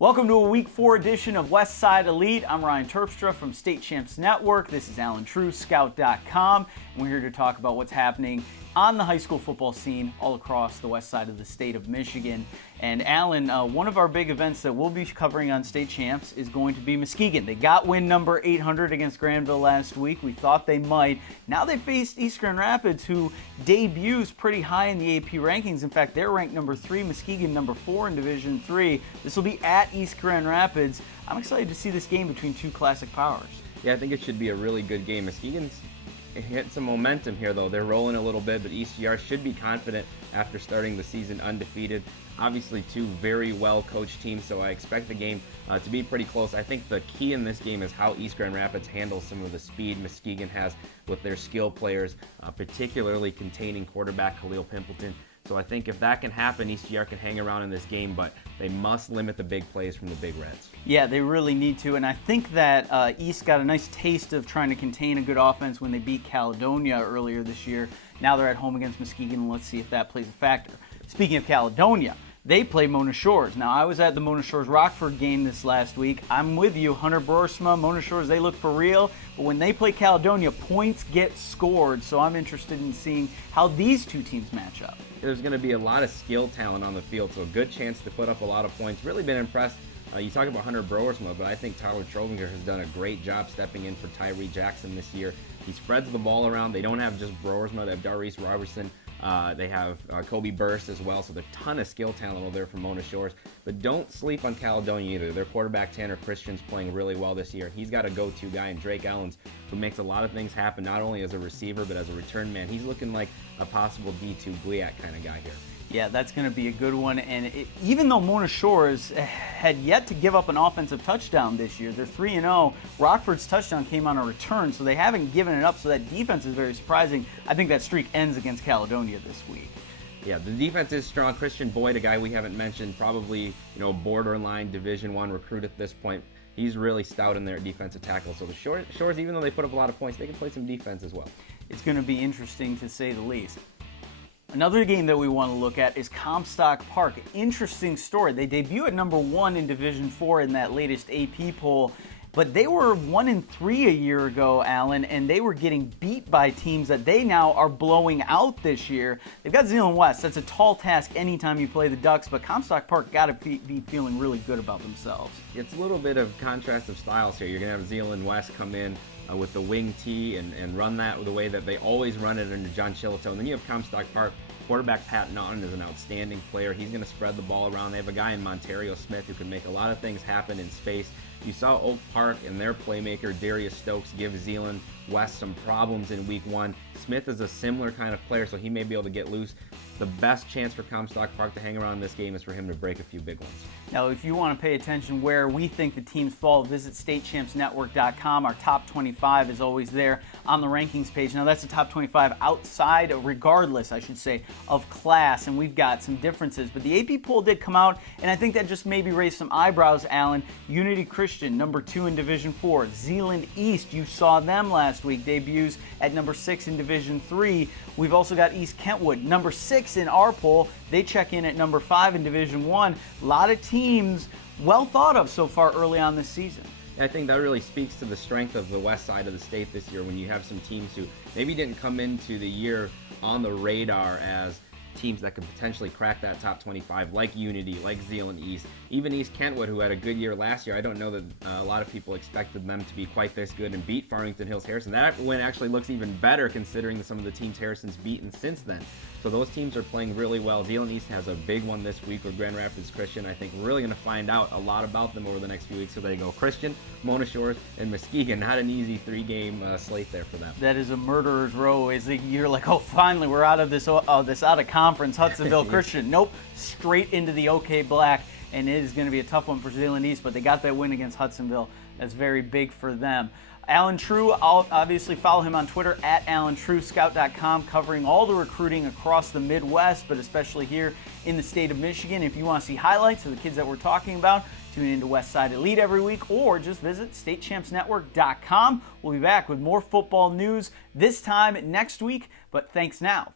Welcome to a Week 4 edition of West Side Elite. I'm Ryan Terpstra from State Champs Network. This is Allen Trieu, Scout.com, and we're here to talk about what's happening on the high school football scene all across the west side of the state of Michigan. And Allen, one of our big events that we'll be covering on State Champs is going to be Muskegon. They got win number 800 against Granville last week. We thought they might. Now they faced East Grand Rapids, who debuts pretty high in the AP rankings. In fact, they're ranked number 3, Muskegon number 4 in Division 3. This will be at East Grand Rapids. I'm excited to see this game between two classic powers. Yeah, I think it should be a really good game. Muskegon's hit some momentum here, though. They're rolling a little bit, but ECR should be confident after starting the season undefeated. Obviously, two very well-coached teams, so I expect the game to be pretty close. I think the key in this game is how East Grand Rapids handles some of the speed Muskegon has with their skill players, particularly containing quarterback Khalil Pimpleton. So I think if that can happen, ECR can hang around in this game, but they must limit the big plays from the Big Reds. Yeah, they really need to, and I think that East got a nice taste of trying to contain a good offense when they beat Caledonia earlier this year. Now they're at home against Muskegon, and let's see if that plays a factor. Speaking of Caledonia, they play Mona Shores. Now, I was at the Mona Shores-Rockford game this last week. I'm with you. Hunter Broersma, Mona Shores, they look for real. But when they play Caledonia, points get scored. So I'm interested in seeing how these two teams match up. There's going to be a lot of skill talent on the field, so a good chance to put up a lot of points. Really been impressed. You talk about Hunter Broersma, but I think Tyler Trovinger has done a great job stepping in for Tyree Jackson this year. He spreads the ball around. They don't have just Broersma. They have Darius Robertson. They have Kobe Burst as well, so there's a ton of skill talent over there from Mona Shores. But don't sleep on Caledonia either. Their quarterback, Tanner Christian's playing really well this year. He's got a go-to guy in Drake Ellens, who makes a lot of things happen, not only as a receiver, but as a return man. He's looking like a possible D2 Gliac kind of guy here. Yeah, that's going to be a good one. And even though Mona Shores had yet to give up an offensive touchdown this year, they're 3-0. Rockford's touchdown came on a return, so they haven't given it up. So that defense is very surprising. I think that streak ends against Caledonia this week. Yeah, the defense is strong. Christian Boyd, a guy we haven't mentioned, probably borderline Division I recruit at this point. He's really stout in their defensive tackle. So the Shores, even though they put up a lot of points, they can play some defense as well. It's going to be interesting to say the least. Another game that we want to look at is Comstock Park. Interesting story. They debut at number 1 in Division 4 in that latest AP poll, but they were 1-3 a year ago, Allen, and they were getting beat by teams that they now are blowing out this year. They've got Zeeland West. That's a tall task anytime you play the Ducks, but Comstock Park got to be feeling really good about themselves. It's a little bit of contrast of styles here. You're going to have Zeeland West come in with the wing tee and run that the way that they always run it under John Chilito. And then you have Comstock Park. Quarterback Pat Naughton is an outstanding player. He's going to spread the ball around. They have a guy in Montario Smith who can make a lot of things happen in space. You saw Oak Park and their playmaker Darius Stokes give Zeeland West some problems in Week 1. Smith is a similar kind of player, so he may be able to get loose. The best chance for Comstock Park to hang around in this game is for him to break a few big ones. Now, if you want to pay attention where we think the teams fall, visit statechampsnetwork.com. Our top 25 is always there on the rankings page. Now, that's the top 25 outside, regardless, I should say, of class, and we've got some differences. But the AP poll did come out, and I think that just maybe raised some eyebrows, Allen. Unity Christian, number 2 in Division 4. Zeeland East, you saw them last week, debuts at number 6 in Division 3. We've also got East Kentwood, number 6 in our poll. They check in at number 5 in Division 1. A lot of teams well thought of so far early on this season. I think that really speaks to the strength of the west side of the state this year when you have some teams who maybe didn't come into the year on the radar as teams that could potentially crack that top 25, like Unity, like Zeeland East, even East Kentwood, who had a good year last year. I don't know that a lot of people expected them to be quite this good and beat Farmington Hills Harrison. That win actually looks even better considering some of the teams Harrison's beaten since then. So those teams are playing really well. Zeeland East has a big one this week with Grand Rapids Christian. I think we're really going to find out a lot about them over the next few weeks. So they go Christian, Mona Shores, and Muskegon. Not an easy 3-game slate there for them. That is a murderer's row. You're like, oh, finally, we're out of this out of conference. Hudsonville Christian. Nope, straight into the OK Black. And it is going to be a tough one for Zeeland East, but they got that win against Hudsonville. That's very big for them. Allen Trieu, I'll obviously follow him on Twitter at Allen Trieu, Scout.com, covering all the recruiting across the Midwest, but especially here in the state of Michigan. If you want to see highlights of the kids that we're talking about, tune into West Side Elite every week, or just visit statechampsnetwork.com. We'll be back with more football news this time next week, but thanks now for